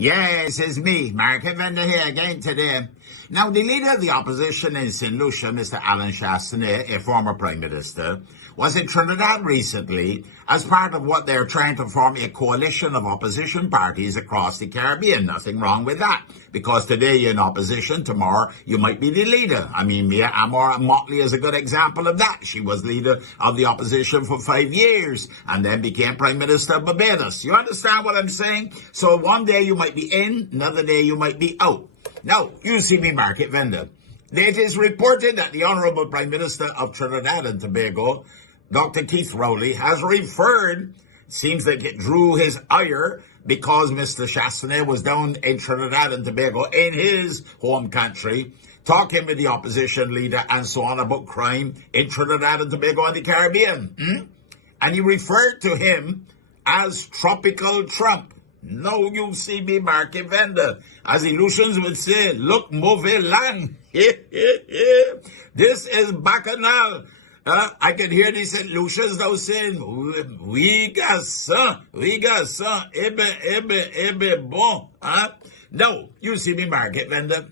Yes, it's me, Market Vendor here again today. Now, the leader of the opposition in St. Lucia, Mr. Alain Chastanet, a former Prime Minister, was in Trinidad recently as part of what they're trying to form a coalition of opposition parties across the Caribbean. Nothing wrong with that, because today you're in opposition, tomorrow you might be the leader. I mean, Mia Amor Motley is a good example of that. She was leader of the opposition for 5 years and then became Prime Minister of Barbados. You understand what I'm saying? So one day you might be in, another day you might be out. Now, you see me, Market Vendor. It is reported that the Honourable Prime Minister of Trinidad and Tobago, Dr. Keith Rowley, has referred, seems like it drew his ire because Mr. Chastanet was down in Trinidad and Tobago in his home country, talking with the opposition leader and so on about crime in Trinidad and Tobago and the Caribbean. And he referred to him as Tropical Trump. No, you see me, Market Vendor. As Illusions would say, look, mauvais lang. This is Bacchanal. I can hear these St. Lucians now saying, we got some, ebe, bon. No, you see me, Market Vendor.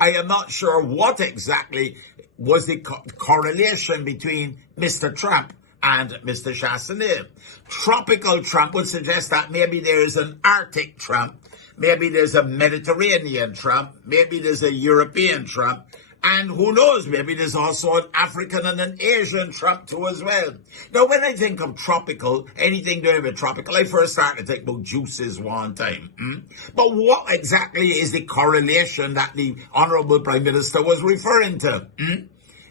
I am not sure what exactly was the correlation between Mr. Trump and Mr. Chastanet. Tropical Trump would suggest that maybe there is an Arctic Trump, maybe there's a Mediterranean Trump, maybe there's a European Trump, and who knows, maybe there's also an African and an Asian Trump too as well. Now, when I think of tropical, anything doing with tropical, I first start to think about juices one time. But what exactly is the correlation that the Honourable Prime Minister was referring to?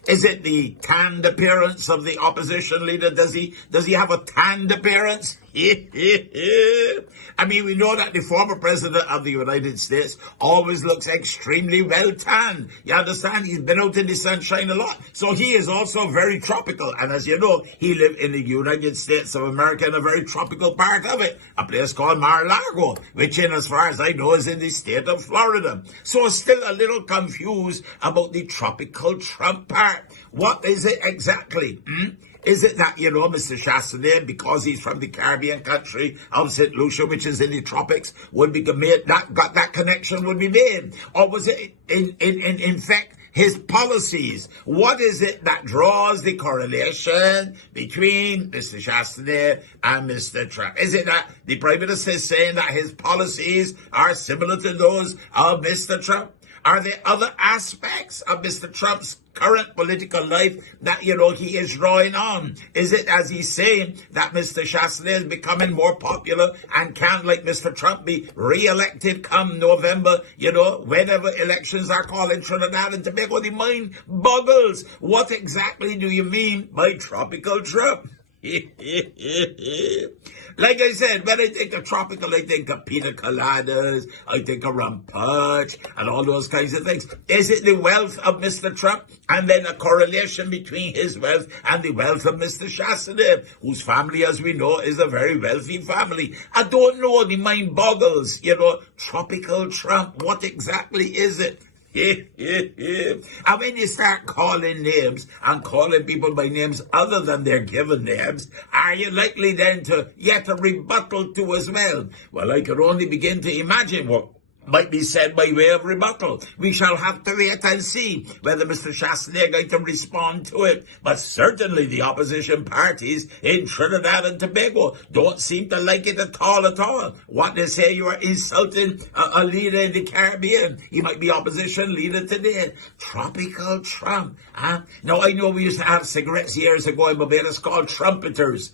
Is it the tanned appearance of the opposition leader? Does he have a tanned appearance? I mean, we know that the former president of the United States always looks extremely well tanned. You understand? He's been out in the sunshine a lot. So he is also very tropical. And as you know, he lived in the United States of America in a very tropical part of it, a place called Mar-a-Lago, which, as far as I know, is in the state of Florida. So still a little confused about the tropical Trump part. What is it exactly? Is it that, Mr. Chastanet, because he's from the Caribbean country of St. Lucia, which is in the tropics, would be made, that connection would be made? Or was it, in fact, his policies? What is it that draws the correlation between Mr. Chastanet and Mr. Trump? Is it that the Prime Minister is saying that his policies are similar to those of Mr. Trump? Are there other aspects of Mr. Trump's current political life that, he is drawing on? Is it, as he's saying, that Mr. Chastanet is becoming more popular and can, like Mr. Trump, be re-elected come November, whenever elections are called in Trinidad and Tobago? The mind boggles. What exactly do you mean by Tropical Trump? Like I said, when I think of tropical, I think of pina coladas, I think of rum punch, and all those kinds of things. Is it the wealth of Mr. Trump, and then a correlation between his wealth and the wealth of Mr. Chastanet, whose family, as we know, is a very wealthy family? I don't know, the mind boggles, Tropical Trump, what exactly is it? And when you start calling names and calling people by names other than their given names, are you likely then to get a rebuttal to as well? Well, I can only begin to imagine what might be said by way of rebuttal. We shall have to wait and see whether Mr. Chastanet is going to respond to it. But certainly the opposition parties in Trinidad and Tobago don't seem to like it at all. What they say, you are insulting a leader in the Caribbean. He might be opposition leader today. Tropical Trump. Now, I know we used to have cigarettes years ago in Barbados called trumpeters.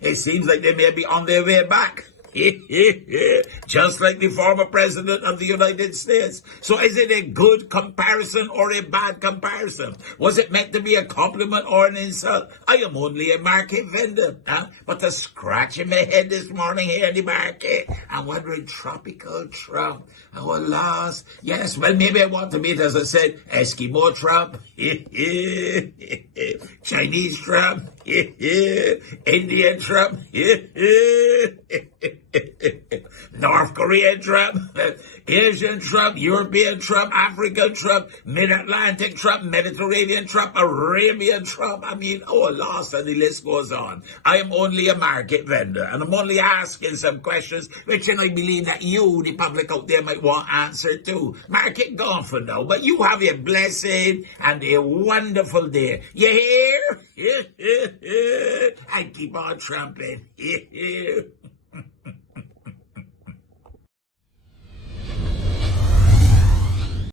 It seems like they may be on their way back. Just like the former president of the United States. So is it a good comparison or a bad comparison? Was it meant to be a compliment or an insult? I am only a market vendor. But the scratch in my head this morning here in the market, I'm wondering, Tropical Trump. Oh, alas. Yes, well, maybe I want to meet, as I said, Eskimo Trump. Chinese Trump. Indian Trump. North Korean Trump. Asian Trump, European Trump, African Trump, Mid-Atlantic Trump, Mediterranean Trump, Arabian Trump. I mean, oh, lost, and the list goes on. I am only a market vendor, and I'm only asking some questions which I believe that you, the public out there, might want answer to. Market gone for now, but you have a blessed and a wonderful day. You hear? I keep on trumping.